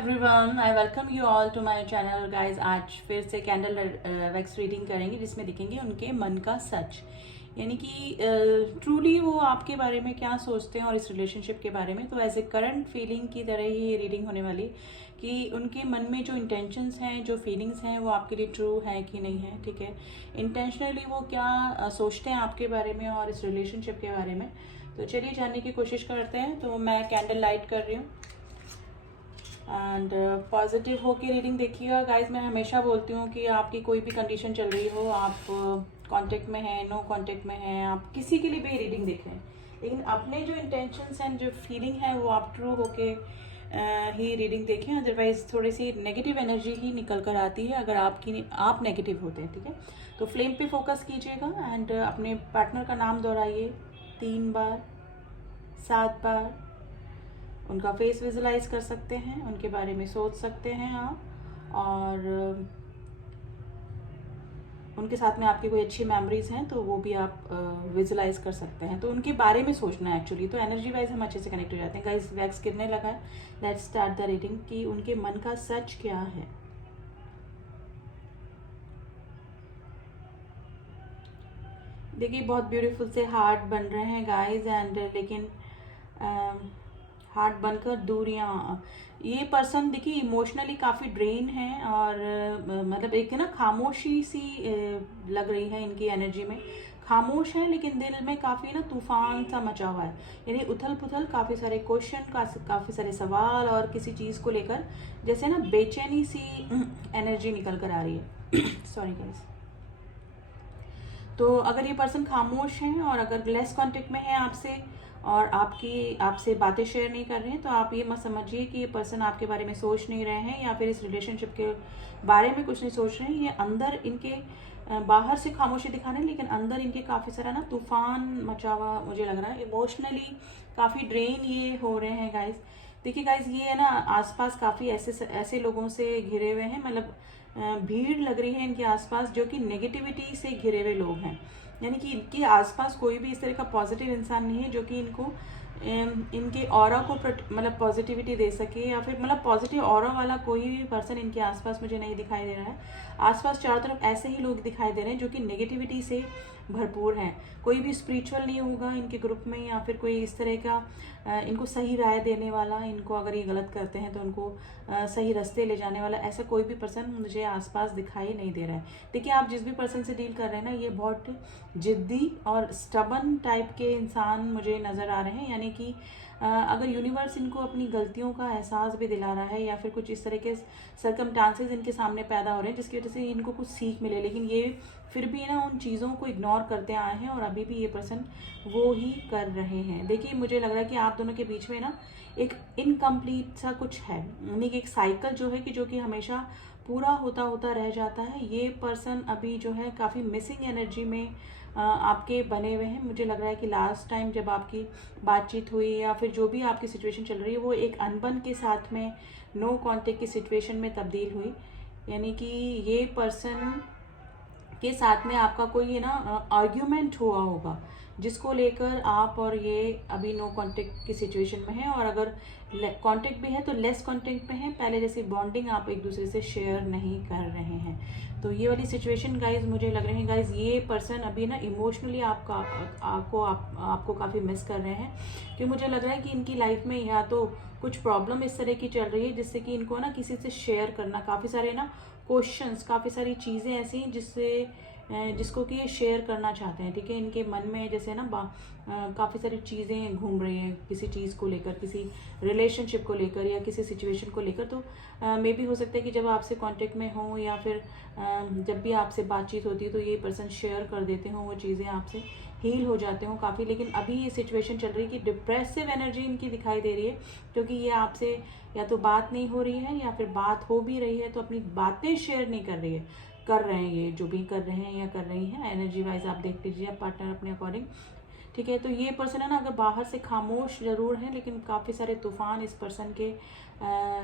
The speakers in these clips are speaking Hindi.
Everyone, I welcome you all to my channel guys. आज फिर से कैंडल वैक्स रीडिंग करेंगे जिसमें दिखेंगे उनके मन का सच, यानी कि ट्रूली वो आपके बारे में क्या सोचते हैं और इस रिलेशनशिप के बारे में। तो एज ए करंट फीलिंग की तरह ही ये रीडिंग होने वाली कि उनके मन में जो इंटेंशंस हैं, जो फीलिंग्स हैं, वो आपके लिए ट्रू है कि नहीं है। ठीक है, इंटेंशनली वो क्या सोचते हैं आपके बारे में और इस रिलेशनशिप के बारे में। तो चलिए जानने की कोशिश करते हैं। तो मैं कैंडल लाइट कर रही हूँ एंड पॉजिटिव होके रीडिंग देखिएगा गाइज। मैं हमेशा बोलती हूँ कि आपकी कोई भी कंडीशन चल रही हो, आप कांटेक्ट में हैं, नो कांटेक्ट में हैं, आप किसी के लिए भी रीडिंग देख रहे हैं, लेकिन अपने जो इंटेंशंस एंड जो फीलिंग है वो आप ट्रू होके ही रीडिंग देखें। अदरवाइज थोड़ी सी नेगेटिव एनर्जी ही निकल कर आती है अगर आप नेगेटिव होते हैं। ठीक है, तो फ्लेम पे फोकस कीजिएगा एंड अपने पार्टनर का नाम दोहराइए 3 बार, 7 बार। उनका फेस विजुलाइज कर सकते हैं, उनके बारे में सोच सकते हैं आप, और उनके साथ में आपकी कोई अच्छी मेमोरीज हैं तो वो भी आप विजुलाइज कर सकते हैं। तो उनके बारे में सोचना है एक्चुअली, तो एनर्जी वाइज हम अच्छे से कनेक्ट हो जाते हैं। गाइस वैक्स गिरने लगा है, लेट्स स्टार्ट द रीडिंग कि उनके मन का सच क्या है। देखिए बहुत ब्यूटीफुल से हार्ट बन रहे हैं गाइस एंड लेकिन हार्ट बनकर दूरियां, ये पर्सन देखिए इमोशनली काफ़ी ड्रेन है और मतलब एक ना खामोशी सी लग रही है इनकी एनर्जी में। खामोश है लेकिन दिल में काफ़ी ना तूफान सा मचा हुआ है, यानी उथल पुथल, काफ़ी सारे क्वेश्चन, काफ़ी सारे सवाल और किसी चीज़ को लेकर जैसे ना बेचैनी सी एनर्जी निकल कर आ रही है। Sorry guys. तो अगर ये पर्सन खामोश हैं और अगर लेस कांटेक्ट में है आपसे और आपसे बातें शेयर नहीं कर रहे हैं, तो आप ये मत समझिए कि ये पर्सन आपके बारे में सोच नहीं रहे हैं या फिर इस रिलेशनशिप के बारे में कुछ नहीं सोच रहे हैं। ये अंदर इनके बाहर से खामोशी दिखा रहे हैं लेकिन अंदर इनके काफ़ी सारा ना तूफान मचा हुआ मुझे लग रहा है। इमोशनली काफ़ी ड्रेन ये हो रहे हैं गाइज। देखिए गाइज, ये है ना आसपास काफ़ी ऐसे लोगों से घिरे हुए हैं, मतलब भीड़ लग रही है इनके आसपास जो कि नेगेटिविटी से घिरे हुए लोग हैं, यानी कि इनके आसपास कोई भी इस तरह का पॉजिटिव इंसान नहीं है जो कि इनको इनके ऑरा को मतलब पॉजिटिविटी दे सके, या फिर मतलब पॉजिटिव ऑरा वाला कोई भी पर्सन इनके आसपास मुझे नहीं दिखाई दे रहा है। आसपास चारों तरफ ऐसे ही लोग दिखाई दे रहे हैं जो कि नेगेटिविटी से भरपूर हैं। कोई भी स्पिरिचुअल नहीं होगा इनके ग्रुप में, या फिर कोई इस तरह का इनको सही राय देने वाला, इनको अगर ये गलत करते हैं तो उनको सही रास्ते ले जाने वाला, ऐसा कोई भी पर्सन मुझे आसपास दिखाई नहीं दे रहा है। देखिए आप जिस भी पर्सन से डील कर रहे हैं ना, ये बहुत जिद्दी और स्टबन टाइप के इंसान मुझे नज़र आ रहे हैं, यानी कि अगर यूनिवर्स इनको अपनी गलतियों का एहसास भी दिला रहा है या फिर कुछ इस तरह के सर्कमस्टांसेस इनके सामने पैदा हो रहे हैं जिसकी वजह से इनको कुछ सीख मिले, लेकिन ये फिर भी ना उन चीज़ों को इग्नोर करते आए हैं और अभी भी ये पर्सन वो ही कर रहे हैं। देखिए मुझे लग रहा है कि आप दोनों के बीच में ना एक इनकम्प्लीट सा कुछ है, यानी कि एक साइकिल जो कि हमेशा पूरा होता होता रह जाता है। ये पर्सन अभी जो है काफ़ी मिसिंग एनर्जी में आपके बने हुए हैं। मुझे लग रहा है कि लास्ट टाइम जब आपकी बातचीत हुई या फिर जो भी आपकी सिचुएशन चल रही है वो एक अनबन के साथ में नो कांटेक्ट की सिचुएशन में तब्दील हुई, यानी कि ये पर्सन के साथ में आपका कोई ना आर्ग्यूमेंट हुआ होगा जिसको लेकर आप और ये अभी नो कांटेक्ट की सिचुएशन में है, और अगर कांटेक्ट भी है तो लेस कांटेक्ट में है, पहले जैसी बॉन्डिंग आप एक दूसरे से शेयर नहीं कर रहे हैं। तो ये वाली सिचुएशन गाइज मुझे लग रही है गाइज, ये पर्सन अभी ना इमोशनली आपको काफ़ी मिस कर रहे हैं, कि मुझे लग रहा है कि इनकी लाइफ में या तो कुछ प्रॉब्लम इस तरह की चल रही है जिससे कि इनको ना किसी से शेयर करना, काफ़ी सारे ना क्वेश्चंस, काफ़ी सारी चीज़ें ऐसी जिसको कि ये शेयर करना चाहते हैं। ठीक है, इनके मन में जैसे ना काफ़ी सारी चीज़ें घूम रही हैं किसी चीज़ को लेकर, किसी रिलेशनशिप को लेकर या किसी सिचुएशन को लेकर। तो मे भी हो सकता है कि जब आपसे कांटेक्ट में हो या फिर जब भी आपसे बातचीत होती है तो ये पर्सन शेयर कर देते हो वो चीज़ें, आपसे हील हो जाते हो काफ़ी। लेकिन अभी ये सिचुएशन चल रही है कि डिप्रेसिव एनर्जी इनकी दिखाई दे रही है, क्योंकि ये आपसे या तो बात नहीं हो रही है या फिर बात हो भी रही है तो अपनी बातें शेयर नहीं कर रहे हैं। ये जो भी कर रहे हैं या कर रही हैं, एनर्जी वाइज आप देख लीजिए आप पार्टनर अपने अकॉर्डिंग। ठीक है, तो ये पर्सन है ना अगर बाहर से खामोश ज़रूर है लेकिन काफ़ी सारे तूफान इस पर्सन के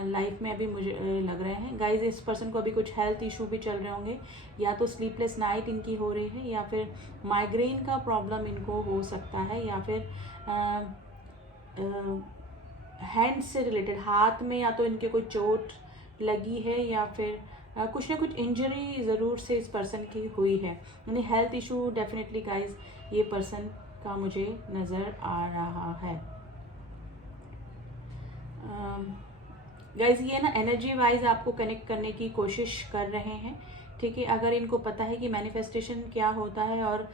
लाइफ में अभी मुझे लग रहे हैं। गाइज इस पर्सन को अभी कुछ हेल्थ इशू भी चल रहे होंगे, या तो स्लीपलेस नाइट इनकी हो रही है या फिर माइग्रेन का प्रॉब्लम इनको हो सकता है, या फिर हैंड से रिलेटेड, हाथ में या तो इनके कोई चोट लगी है या फिर कुछ ना कुछ इंजरी ज़रूर से इस पर्सन की हुई है, यानी हेल्थ इशू डेफिनेटली गाइज ये पर्सन का मुझे नज़र आ रहा है। गाइज ये ना एनर्जी वाइज आपको कनेक्ट करने की कोशिश कर रहे हैं, ठीक है। अगर इनको पता है कि मैनिफेस्टेशन क्या होता है और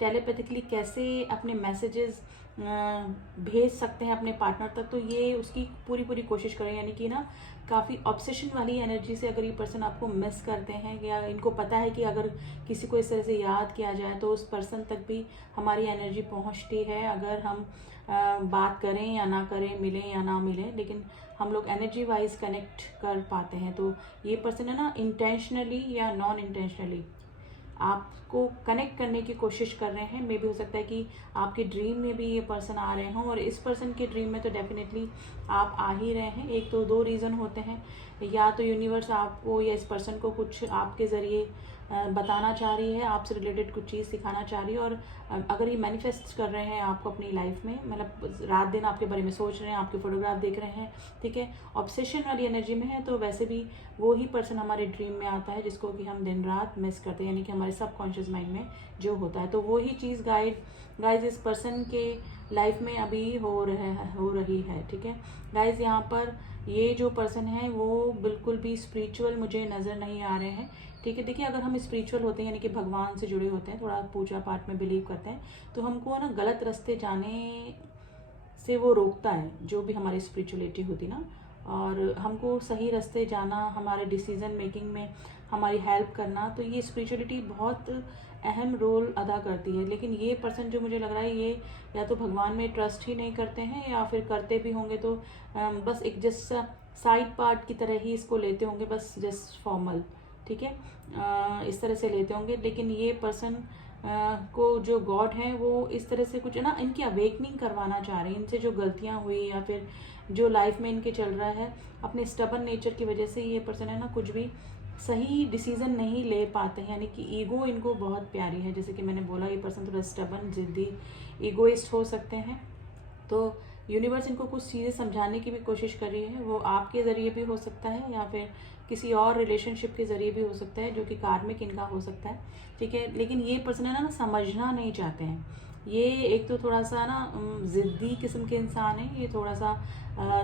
टेलीपैथिकली कैसे अपने मैसेजेस भेज सकते हैं अपने पार्टनर तक, तो ये उसकी पूरी पूरी कोशिश करें। यानी कि ना काफ़ी ऑब्सेशन वाली एनर्जी से अगर ये पर्सन आपको मिस करते हैं, या इनको पता है कि अगर किसी को इस तरह से याद किया जाए तो उस पर्सन तक भी हमारी एनर्जी पहुंचती है, अगर हम बात करें या ना करें, मिलें या ना मिलें, लेकिन हम लोग एनर्जी वाइज कनेक्ट कर पाते हैं। तो ये पर्सन है ना इंटेंशनली या नॉन इंटेंशनली आपको कनेक्ट करने की कोशिश कर रहे हैं। मे भी हो सकता है कि आपके ड्रीम में भी ये पर्सन आ रहे हों, और इस पर्सन के ड्रीम में तो डेफिनेटली आप आ ही रहे हैं। एक तो दो रीज़न होते हैं, या तो यूनिवर्स आपको या इस पर्सन को कुछ आपके ज़रिए बताना चाह रही है, आपसे रिलेटेड कुछ चीज़ सिखाना चाह रही है, और अगर ये मैनिफेस्ट कर रहे हैं आपको अपनी लाइफ में, मतलब रात दिन आपके बारे में सोच रहे हैं, आपके फोटोग्राफ देख रहे हैं, ठीक है, ऑब्सेशन वाली एनर्जी में है, तो वैसे भी वो ही पर्सन हमारे ड्रीम में आता है जिसको कि हम दिन रात मिस करते हैं, यानी कि हमारे सबकॉन्शियस माइंड में जो होता है। तो वो ही चीज़ गाइज इस पर्सन के लाइफ में अभी हो रही है, ठीक है। गाइज यहाँ पर ये जो पर्सन है वो बिल्कुल भी स्पिरिचुअल मुझे नज़र नहीं आ रहे हैं, ठीक है। देखिए अगर हम स्पिरिचुअल होते हैं, यानी कि भगवान से जुड़े होते हैं, थोड़ा पूजा पाठ में बिलीव करते हैं, तो हमको ना गलत रास्ते जाने से वो रोकता है, जो भी हमारी स्पिरिचुअलिटी होती ना, और हमको सही रास्ते जाना, हमारे डिसीजन मेकिंग में हमारी हेल्प करना, तो ये स्पिरिचुअलिटी बहुत अहम रोल अदा करती है। लेकिन ये पर्सन जो मुझे लग रहा है, ये या तो भगवान में ट्रस्ट ही नहीं करते हैं, या फिर करते भी होंगे तो बस एक जस्ट साइड पार्ट की तरह ही इसको लेते होंगे, बस जस्ट फॉर्मल, ठीक है, इस तरह से लेते होंगे। लेकिन ये पर्सन को जो गॉड है वो इस तरह से कुछ ना इनकी अवेकनिंग करवाना चाह रहे हैं, इनसे जो गलतियां हुई या फिर जो लाइफ में इनके चल रहा है, अपने स्टबन नेचर की वजह से ये पर्सन है ना कुछ भी सही डिसीजन नहीं ले पाते हैं, यानी कि ईगो इनको बहुत प्यारी है। जैसे कि मैंने बोला, ये पर्सन थोड़ा स्टबन, जिद्दी, ईगोइस्ट हो सकते हैं। तो यूनिवर्स इनको कुछ चीज़ें समझाने की भी कोशिश कर रही है, वो आपके ज़रिए भी हो सकता है या फिर किसी और रिलेशनशिप के ज़रिए भी हो सकता है, जो कि कार्मिक इनका हो सकता है, ठीक है। लेकिन ये पर्सन है ना समझना नहीं चाहते हैं। ये एक तो थोड़ा सा ना ज़िद्दी किस्म के इंसान है, ये थोड़ा सा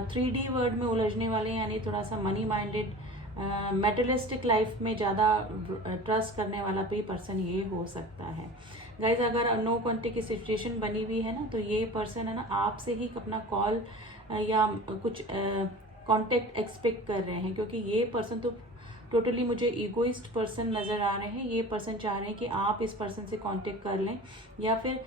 3D वर्ड में उलझने वाले, यानी थोड़ा सा मनी माइंडेड, मेटलिस्टिक लाइफ में ज़्यादा ट्रस्ट करने वाला भी पर्सन ये हो सकता है। गाइज अगर नो कॉन्टेक्ट की सिचुएशन बनी हुई है ना, तो ये पर्सन है ना आपसे ही अपना कॉल या कुछ कांटेक्ट एक्सपेक्ट कर रहे हैं, क्योंकि ये पर्सन तो टोटली मुझे ईगोइस्ट पर्सन नज़र आ रहे हैं। ये पर्सन चाह रहे हैं कि आप इस पर्सन से कांटेक्ट कर लें, या फिर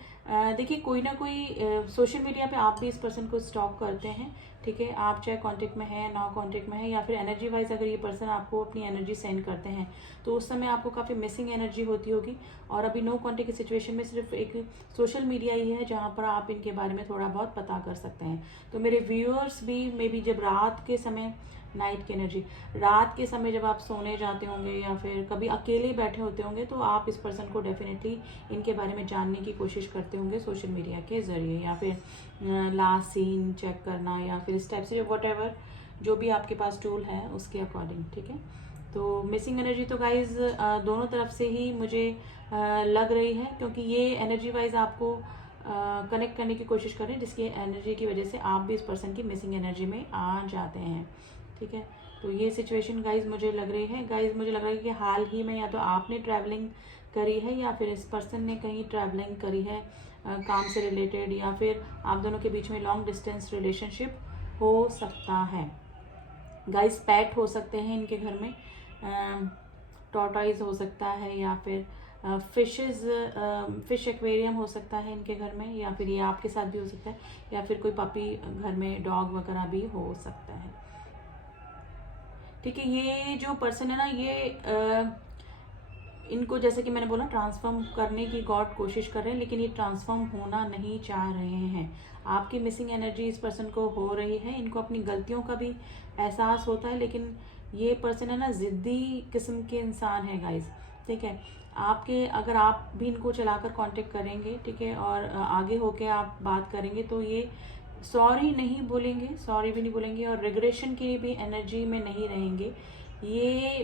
देखिए कोई ना कोई सोशल मीडिया पे आप भी इस पर्सन को स्टॉक करते हैं, ठीक है। आप चाहे कांटेक्ट में है, ना कांटेक्ट में है, या फिर एनर्जी वाइज अगर ये पर्सन आपको अपनी एनर्जी सेंड करते हैं, तो उस समय आपको काफ़ी मिसिंग एनर्जी होती होगी। और अभी नो कांटेक्ट की सिचुएशन में सिर्फ एक सोशल मीडिया ही है जहाँ पर आप इनके बारे में थोड़ा बहुत पता कर सकते हैं। तो मेरे व्यूअर्स भी मे बी जब रात के समय, नाइट की एनर्जी, रात के समय जब आप सोने जाते होंगे या फिर कभी अकेले बैठे होते होंगे, तो आप इस पर्सन को डेफिनेटली इनके बारे में जानने की कोशिश करते होंगे सोशल मीडिया के ज़रिए, या फिर लास्ट सीन चेक करना, या फिर इस टाइप से वट एवर जो भी आपके पास टूल है उसके अकॉर्डिंग, ठीक है। तो मिसिंग एनर्जी तो गाइज दोनों तरफ से ही मुझे लग रही है, क्योंकि ये एनर्जी वाइज आपको कनेक्ट करने की कोशिश करें, जिसकी एनर्जी की वजह से आप भी इस पर्सन की मिसिंग एनर्जी में आ जाते हैं, ठीक है। तो ये सिचुएशन गाइज मुझे लग रही है। गाइज मुझे लग रहा है कि हाल ही में या तो आपने ट्रैवलिंग करी है, या फिर इस पर्सन ने कहीं ट्रैवलिंग करी है काम से रिलेटेड, या फिर आप दोनों के बीच में लॉन्ग डिस्टेंस रिलेशनशिप हो सकता है। गाइज पैट हो सकते हैं इनके घर में, टॉर्टॉइज हो सकता है, या फिर फिश एक्वेरियम हो सकता है इनके घर में, या फिर ये आपके साथ भी हो सकता है, या फिर कोई पपी घर में, डॉग वगैरह भी हो सकता है, ठीक है। ये जो पर्सन है ना, ये इनको जैसे कि मैंने बोला ट्रांसफॉर्म करने की गॉड कोशिश कर रहे हैं, लेकिन ये ट्रांसफॉर्म होना नहीं चाह रहे हैं। आपकी मिसिंग एनर्जी इस पर्सन को हो रही है, इनको अपनी गलतियों का भी एहसास होता है, लेकिन ये पर्सन है ना ज़िद्दी किस्म के इंसान है गाइज, ठीक है। आपके अगर आप भी इनको चलाकर कांटेक्ट करेंगे, ठीक है, और आगे होके आप बात करेंगे, तो ये सॉरी नहीं बोलेंगे, सॉरी भी नहीं बोलेंगे, और रिग्रेशन की भी एनर्जी में नहीं रहेंगे। ये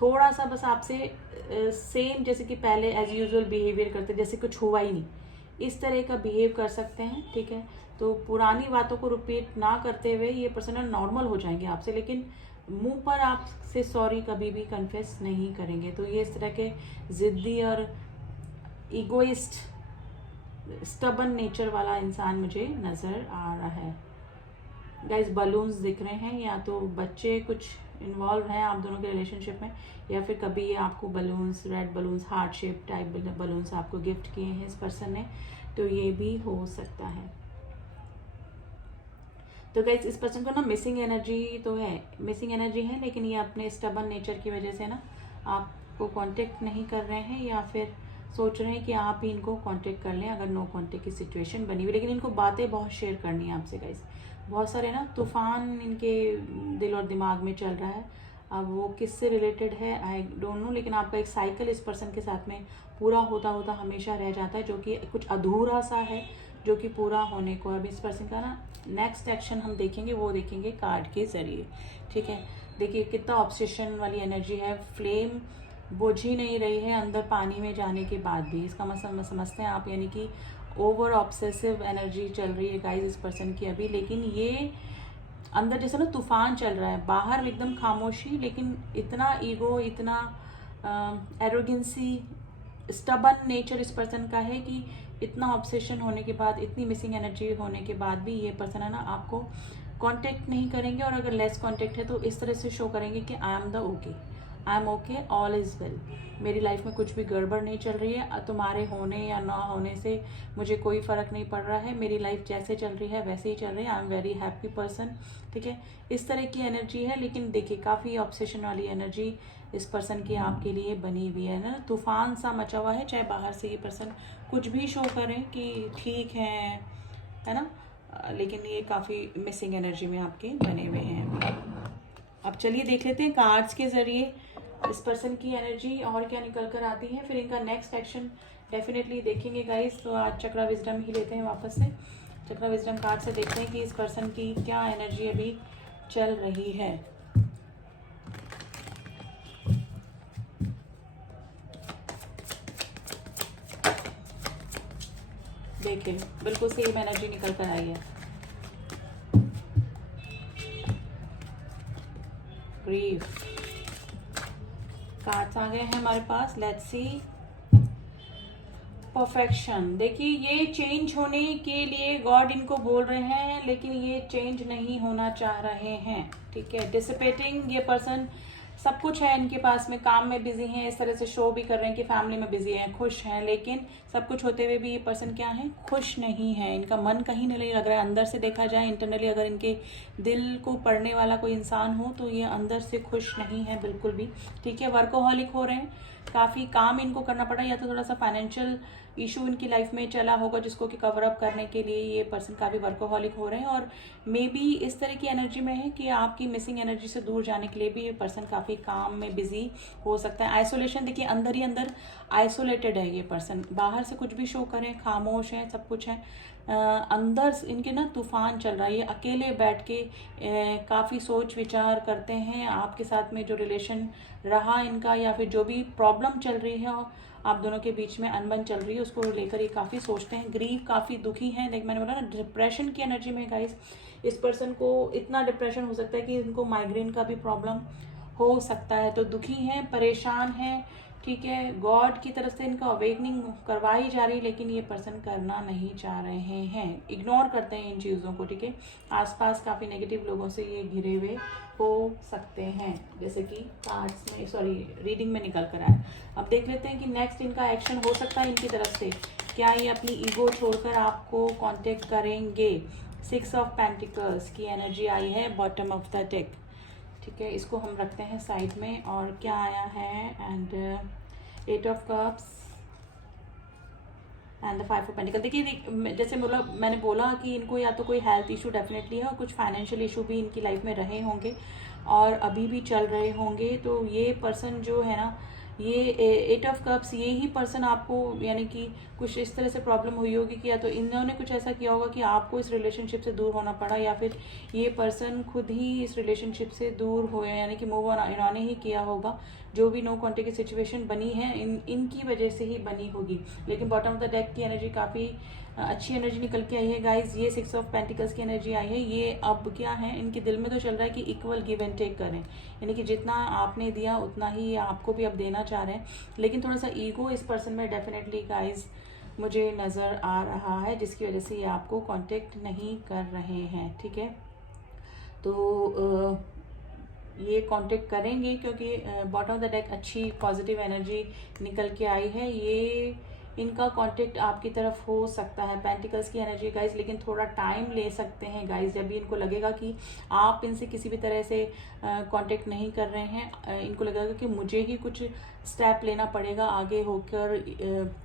थोड़ा सा बस आपसे सेम जैसे कि पहले एज यूजुअल बिहेवियर करते, जैसे कुछ हुआ ही नहीं, इस तरह का बिहेव कर सकते हैं। ठीक है, तो पुरानी बातों को रिपीट ना करते हुए ये पर्सन नॉर्मल हो जाएंगे आपसे, लेकिन मुंह पर आपसे सॉरी कभी भी कन्फेस नहीं करेंगे। तो ये इस तरह के ज़िद्दी और ईगोइस्ट स्टबन नेचर वाला इंसान मुझे नज़र आ रहा है। गाइस बलून्स दिख रहे हैं, या तो बच्चे कुछ इन्वॉल्व हैं आप दोनों के रिलेशनशिप में, या फिर कभी ये आपको balloons, red balloons, heart shape type balloons आपको गिफ्ट किए हैं इस पर्सन ने, तो ये भी हो सकता है। तो गाइस इस पर्सन को ना मिसिंग एनर्जी तो है, मिसिंग एनर्जी है, लेकिन ये अपने स्टबन नेचर की वजह से ना आपको कांटेक्ट नहीं कर रहे हैं, या फिर सोच रहे हैं कि आप ही इनको कांटेक्ट कर लें अगर नो कांटेक्ट की सिचुएशन बनी हुई। लेकिन इनको बातें बहुत शेयर करनी है आपसे गाइस, बहुत सारे ना तूफान इनके दिल और दिमाग में चल रहा है। अब वो किससे रिलेटेड है आई डोंट नो, लेकिन आपका एक साइकिल इस पर्सन के साथ में पूरा होता होता हमेशा रह जाता है, जो कि कुछ अधूरा सा है, जो कि पूरा होने को। अब इस पर्सन का ना नेक्स्ट एक्शन हम देखेंगे, वो देखेंगे कार्ड के ज़रिए। ठीक है, देखिए कितना ऑब्सेशन वाली एनर्जी है, फ्लेम बुझ ही नहीं रही है अंदर पानी में जाने के बाद भी। इसका मतलब समझते हैं आप, यानी कि ओवर ऑब्सेसिव एनर्जी चल रही है गाइस इस पर्सन की अभी, लेकिन ये अंदर जैसे ना तूफान चल रहा है, बाहर एकदम खामोशी, लेकिन इतना ईगो, इतना एरोगेंसी, स्टबन नेचर इस पर्सन का है कि इतना ऑब्सेशन होने के बाद, इतनी मिसिंग एनर्जी होने के बाद भी ये पर्सन है ना आपको कांटेक्ट नहीं करेंगे, और अगर लेस कांटेक्ट है तो इस तरह से शो करेंगे कि I am the okay, I am okay, all is well, मेरी लाइफ में कुछ भी गड़बड़ नहीं चल रही है, तुम्हारे होने या ना होने से मुझे कोई फ़र्क नहीं पड़ रहा है, मेरी लाइफ जैसे चल रही है वैसे ही चल रही है, I am very happy person. ठीक है, इस तरह की एनर्जी है, लेकिन देखिए काफ़ी ऑब्सेशन वाली एनर्जी इस पर्सन की आपके लिए बनी हुई है ना, तूफान सा मचा हुआ है। चाहे बाहर से ये पर्सन कुछ भी शो करें कि ठीक है ना, लेकिन ये काफ़ी मिसिंग एनर्जी में आपके बने हुए हैं। अब चलिए देख लेते हैं कार्ड्स के ज़रिए इस पर्सन की एनर्जी और क्या निकल कर आती है, फिर इनका नेक्स्ट एक्शन डेफिनेटली देखेंगे गाइस। तो आज चक्रा विजडम ही लेते हैं वापस से, चक्रा विजडम कार्ड से देखते हैं कि इस पर्सन की क्या एनर्जी अभी चल रही है। देखिए बिल्कुल सेम एनर्जी निकल कर आई है, ग्रीफ कार्ड्स आ गए हैं हमारे पास। Let's see, perfection. देखिए ये चेंज होने के लिए गॉड इनको बोल रहे हैं, लेकिन ये चेंज नहीं होना चाह रहे हैं। ठीक है, डिसिपेटिंग, ये पर्सन सब कुछ है इनके पास में, काम में बिजी हैं, इस तरह से शो भी कर रहे हैं कि फैमिली में बिजी हैं, खुश हैं, लेकिन सब कुछ होते हुए भी ये पर्सन क्या है, खुश नहीं है। इनका मन कहीं नहीं लग रहा है, अंदर से देखा जाए इंटरनली, अगर इनके दिल को पढ़ने वाला कोई इंसान हो तो ये अंदर से खुश नहीं है बिल्कुल भी। ठीक है, वर्कोहॉलिक हो रहे हैं, काफ़ी काम इनको करना पड़ा, या तो थोड़ा सा फाइनेंशियल इशू इनकी लाइफ में चला होगा जिसको कि कवर अप करने के लिए ये पर्सन काफ़ी वर्कोहॉलिक हो रहे हैं, और मे बी इस तरह की एनर्जी में है कि आपकी मिसिंग एनर्जी से दूर जाने के लिए भी ये पर्सन काफ़ी काम में बिजी हो सकता है। आइसोलेशन, देखिए अंदर ही अंदर आइसोलेटेड है ये पर्सन, बाहर से कुछ भी शो करें, खामोश है, सब कुछ है, अंदर इनके ना तूफान चल रहा है, ये अकेले बैठ के काफ़ी सोच विचार करते हैं। आपके साथ में जो रिलेशन रहा इनका, या फिर जो भी प्रॉब्लम चल रही है आप दोनों के बीच में, अनबन चल रही है, उसको लेकर ये काफ़ी सोचते हैं। ग्रीव, काफ़ी दुखी हैं, देख मैंने बोला ना डिप्रेशन की एनर्जी में गाइस इस पर्सन को इतना डिप्रेशन हो सकता है कि इनको माइग्रेन का भी प्रॉब्लम हो सकता है। तो दुखी हैं, परेशान हैं। ठीक है, गॉड की तरफ से इनका अवेकनिंग करवाई जा रही है, लेकिन ये पर्सन करना नहीं चाह रहे हैं, इग्नोर करते हैं इन चीज़ों को। ठीक है, आसपास काफ़ी नेगेटिव लोगों से ये घिरे हुए हो सकते हैं, जैसे कि कार्ड्स में, सॉरी रीडिंग में निकल कर आए। अब देख लेते हैं कि नेक्स्ट इनका एक्शन हो सकता है इनकी तरफ से, क्या ये अपनी ईगो छोड़कर आपको कांटेक्ट करेंगे। 6 ऑफ पेंटिकल्स की एनर्जी आई है बॉटम ऑफ द डेक। ठीक है, इसको हम रखते हैं साइड में, और क्या आया है, and 8 of cups and the 5 of pentacle. देखिए जैसे मतलब मैंने बोला कि इनको या तो कोई हेल्थ इशू डेफिनेटली है, और कुछ फाइनेंशियल इशू भी इनकी लाइफ में रहे होंगे और अभी भी चल रहे होंगे। तो ये पर्सन जो है ना, ये 8 ऑफ कप्स, ये ही पर्सन आपको यानी कि कुछ इस तरह से प्रॉब्लम हुई होगी कि या तो इन्होंने कुछ ऐसा किया होगा कि आपको इस रिलेशनशिप से दूर होना पड़ा, या फिर ये पर्सन खुद ही इस रिलेशनशिप से दूर हो यानी कि मूव ऑन इन्होंने ही किया होगा। जो भी नो कॉन्टेक्ट की सिचुएशन बनी है इनकी वजह से ही बनी होगी। लेकिन बॉटम ऑफ द डेक की एनर्जी काफ़ी अच्छी एनर्जी निकल के आई है गाइज। ये 6 ऑफ पेंटिकल्स की एनर्जी आई है। ये अब क्या है, इनके दिल में तो चल रहा है कि इक्वल गिव एंड टेक करें, यानी कि जितना आपने दिया उतना ही ये आपको भी अब देना चाह रहे हैं। लेकिन थोड़ा सा ईगो इस पर्सन में डेफिनेटली गाइज मुझे नज़र आ रहा है, जिसकी वजह से ये आपको कांटेक्ट नहीं कर रहे हैं। ठीक है, तो ये कांटेक्ट करेंगे क्योंकि बॉटम ऑफ द डेक अच्छी पॉजिटिव एनर्जी निकल के आई है। ये इनका कांटेक्ट आपकी तरफ हो सकता है, पेंटिकल्स की एनर्जी गाइज, लेकिन थोड़ा टाइम ले सकते हैं गाइज। जब भी इनको लगेगा कि आप इनसे किसी भी तरह से कांटेक्ट नहीं कर रहे हैं, इनको लगेगा कि मुझे ही कुछ स्टेप लेना पड़ेगा, आगे होकर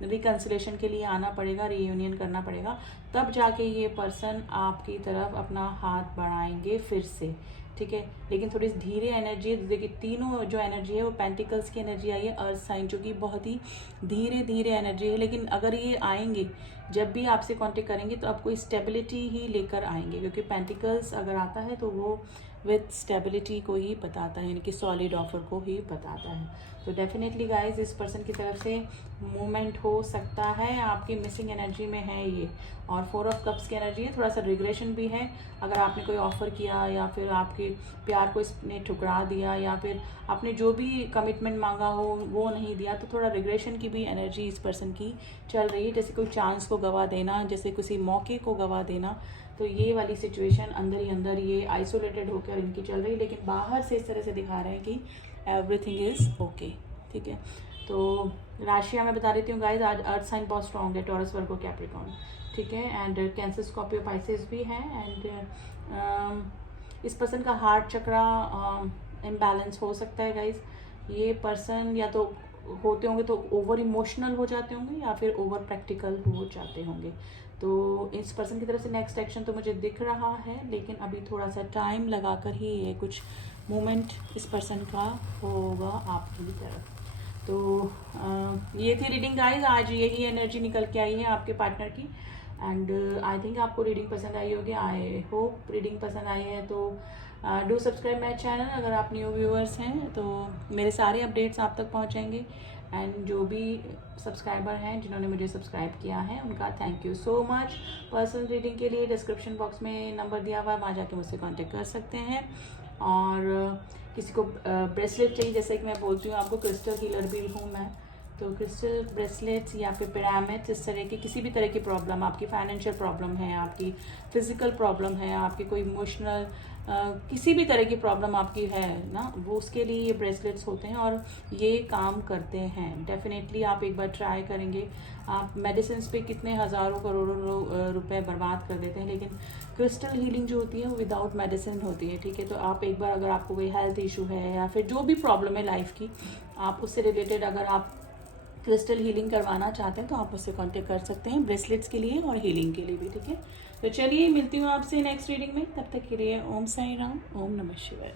रिकन्सिलेशन के लिए आना पड़ेगा, रीयूनियन करना पड़ेगा, तब जाके ये पर्सन आपकी तरफ अपना हाथ बढ़ाएंगे फिर से। ठीक है, लेकिन थोड़ी धीरे एनर्जी है। देखिए तीनों जो एनर्जी है वो पेंटिकल्स की एनर्जी आई है, अर्थ साइन, जो कि बहुत ही धीरे धीरे एनर्जी है। लेकिन अगर ये आएंगे, जब भी आपसे कांटेक्ट करेंगे तो आपको स्टेबिलिटी ही लेकर आएंगे, क्योंकि पेंटिकल्स अगर आता है तो वो विथ स्टेबिलिटी को ही बताता है, यानी कि सॉलिड ऑफर को ही बताता है। तो डेफिनेटली गाइज इस पर्सन की तरफ से मूवमेंट हो सकता है, आपकी मिसिंग एनर्जी में है ये। और 4 ऑफ कप्स की एनर्जी है, थोड़ा सा रिग्रेशन भी है। अगर आपने कोई ऑफर किया या फिर आपके प्यार को इसने ठुकरा दिया, या फिर आपने जो भी कमिटमेंट मांगा हो वो नहीं दिया, तो थोड़ा रिग्रेशन की भी एनर्जी इस पर्सन की चल रही है, जैसे कोई चांस को गवा देना, जैसे किसी मौके को गवा देना। तो ये वाली सिचुएशन अंदर ही अंदर ये आइसोलेटेड होकर इनकी चल रही है, लेकिन बाहर से इस तरह से दिखा रहे हैं कि एवरीथिंग इज़ ओके। ठीक है, तो राशियाँ मैं बता देती हूँ गाइज। आज अर्थ साइन बहुत स्ट्रॉन्ग है, टॉरस, वर्गो, कैप्रिकॉर्न। ठीक है, एंड कैंसर, स्कॉर्पियो, पाइसेस भी हैं। एंड इस पर्सन का हार्ट चक्रा इम्बैलेंस हो सकता है गाइज। ये पर्सन या तो होते होंगे तो ओवर इमोशनल हो जाते होंगे, या फिर ओवर प्रैक्टिकल हो जाते होंगे। तो इस पर्सन की तरफ से नेक्स्ट एक्शन तो मुझे दिख रहा है, लेकिन अभी थोड़ा सा टाइम लगाकर ही ये कुछ मूवमेंट इस पर्सन का होगा आपकी तरफ। तो ये थी रीडिंग गाइज। आज यही एनर्जी निकल के आई है आपके पार्टनर की। एंड आई थिंक आपको रीडिंग पसंद आई होगी। आई होप रीडिंग पसंद आई है तो डू सब्सक्राइब माई चैनल। अगर आप न्यू व्यूअर्स हैं तो मेरे सारे अपडेट्स आप तक पहुंचेंगे। एंड जो भी सब्सक्राइबर हैं जिन्होंने मुझे सब्सक्राइब किया है उनका thank you so much. Personal reading के लिए डिस्क्रिप्शन बॉक्स में नंबर दिया हुआ है, वहाँ जाके मुझसे कांटेक्ट कर सकते हैं। और किसी को ब्रेसलेट चाहिए, जैसे कि मैं बोलती हूँ आपको क्रिस्टल हीलर भी हूँ मैं, तो क्रिस्टल ब्रेसलेट्स या फिर पिरामिड, इस तरह की किसी भी तरह की प्रॉब्लम, आपकी फाइनेंशियल प्रॉब्लम है, आपकी फिजिकल प्रॉब्लम है, आपकी कोई इमोशनल किसी भी तरह की प्रॉब्लम आपकी है ना, वो उसके लिए ये ब्रेसलेट्स होते हैं और ये काम करते हैं। डेफिनेटली आप एक बार ट्राई करेंगे। आप मेडिसिन पे कितने हज़ारों करोड़ों रुपए बर्बाद कर देते हैं, लेकिन क्रिस्टल हीलिंग जो होती है वो विदाउट मेडिसिन होती है। ठीक है, तो आप एक बार अगर आपको कोई हेल्थ इशू है या फिर जो भी प्रॉब्लम है लाइफ की, आप उससे रिलेटेड अगर आप क्रिस्टल हीलिंग करवाना चाहते हैं तो आप मुझसे कांटेक्ट कर सकते हैं, ब्रेसलेट्स के लिए और हीलिंग के लिए भी। ठीक है, तो चलिए मिलती हूँ आपसे नेक्स्ट रीडिंग में, तब तक के लिए ओम साई राम, ओम नमः शिवाय।